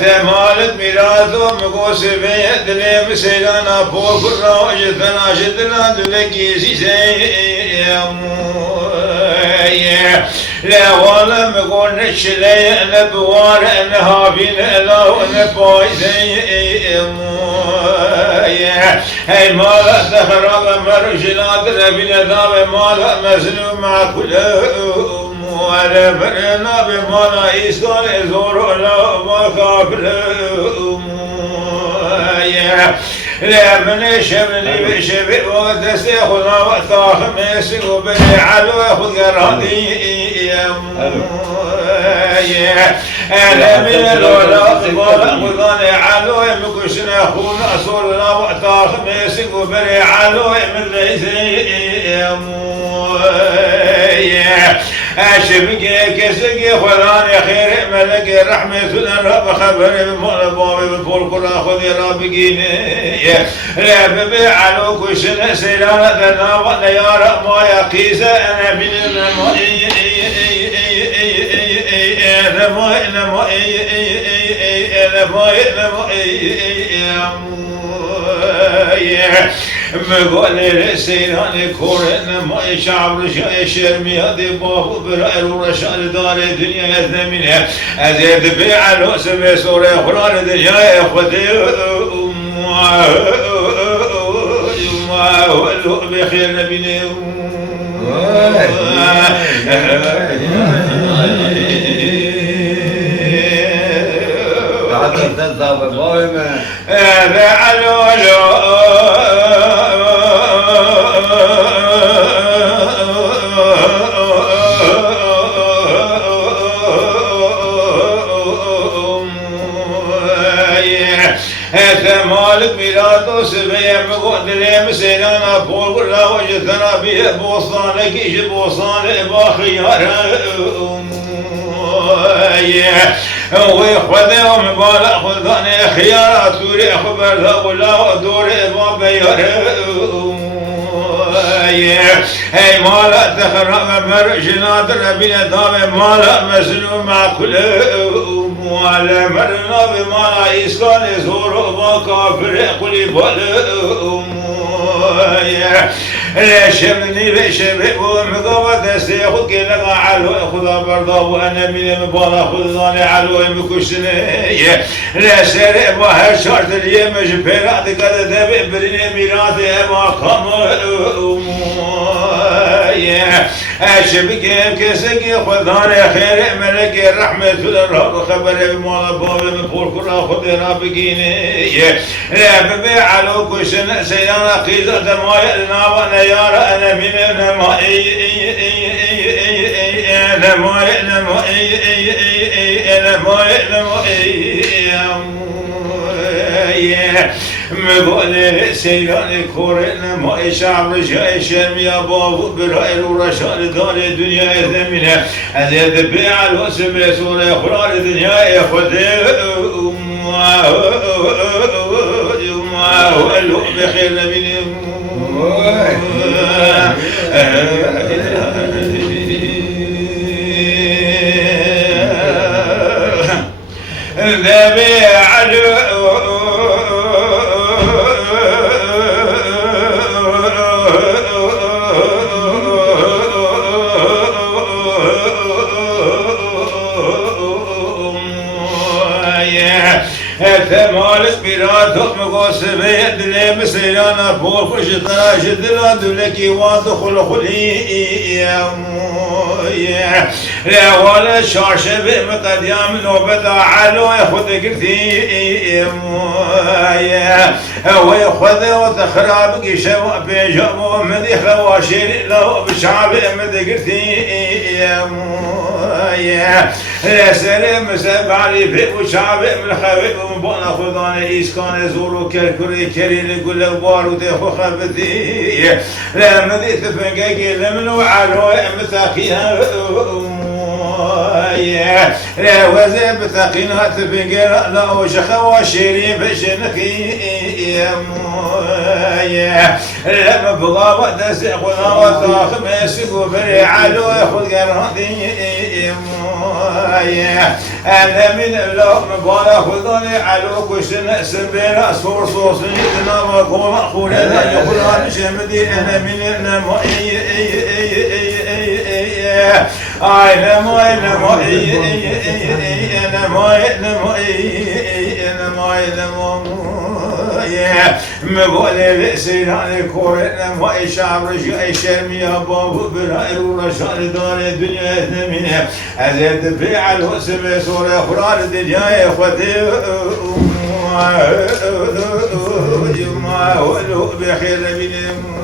ثمالت ميراثو مقوس بيد لي مسيلانا فوق الروج ثناشدنا دلقي لا والله مقول نشلي انا بوار انا هابين الا وانا بايزي هاي مالا تخرب مرجلات ربنا ذاب مالا مزلوم مع كل ولا برنا بمالا إيسان إزور لا ما كافل لا من شبني بشبي ودستي خذنا وطاخ ميسي وبني علو خذ قرادي أنا من الأولاد ولا خذني علو مكشنا خونا صورنا وطاخ ميسي وبني علو من ليسي أشبك كسك خلاني خير ملك رحمة الرب خبر بمولى بفول كل خذ ربكيني لا ببيع على كشنا سيلانة ذنابا يا رب ما يقيس أنا بن مقول لسيراني كورن ما يشعر شرمي هذه بابو برائر ورشال دار الدنيا يثمنها أزيد بيع الوسم سوري خلال الدنيا يخذي واللؤ بخير نبيني هذا علو مالك ميلاد سبيع مقود لي مسينا بول ولا وجدنا بيه بوصانك يجي بوصان باخيار ويخذهم بالا خذني خيارات توري خبر ذا ولا دوري بابيار هاي مالا تخرب مرجنات ربنا دام مالا مسلوم مع كل مالا مرنا بمالا إسكان زور وكافر قلي بل لا شبني بشبه ومقوة استيخذ كلها علو خذا برضا وأنا من مبالا خذاني علو مكشني لا سرع بها شرط اليوم جبرات قد تبع برني ميراثي ما قام أشبك كسك خذاني خير ملك الرحمة الرب خبر بمالا باب مفول كل خذ رابقيني لا ببيع علو كشن سيانا قيزة ما يلنا وانا يارا انا من نما مقول سيلاني كورن ما شعب رجاء شرم يا بابو برائر ورشال دار الدنيا ثمنها أزيد بيع الوسم سورة خلال الدنيا يخذ واللؤ بخير نبيني ذبي علو ثمالك بيراتك مقوس بيد لي مسيلانا فوق شطرا شدلا دلكي وادخل خلي لا ولا شارش بمقد يام نوبتا علو ياخذ قرتي هو ياخذ وتخرابك شو بيجمو مدي خواشير لو بشعب مدي قرتي لا سلام سبع لي وشعب من خوي ومبانا خذاني إسكان زورو كركري كريل يقول له بارو تاخو خبثي لا مدي تفنقاقي لمنو علو مثاقيها لا وزب ثقينات فقر لا وشخوا شريف شنخي يا مويا لما بغى ودسق وطاخ مسك وفرعل وياخذ قراتي يا مويا انا من اللوم بالا خذوني علوك وشن سبيل صور صوص يدنا وقول اقول لا يقول شمدي انا من النمو انا مقولي سيراني كورنا ما شعب رجع شرمي يا بابو برائر ورشان دار الدنيا منها ازيد في على الوسم سورة خرار الدنيا اخوتي ما هو بخير منهم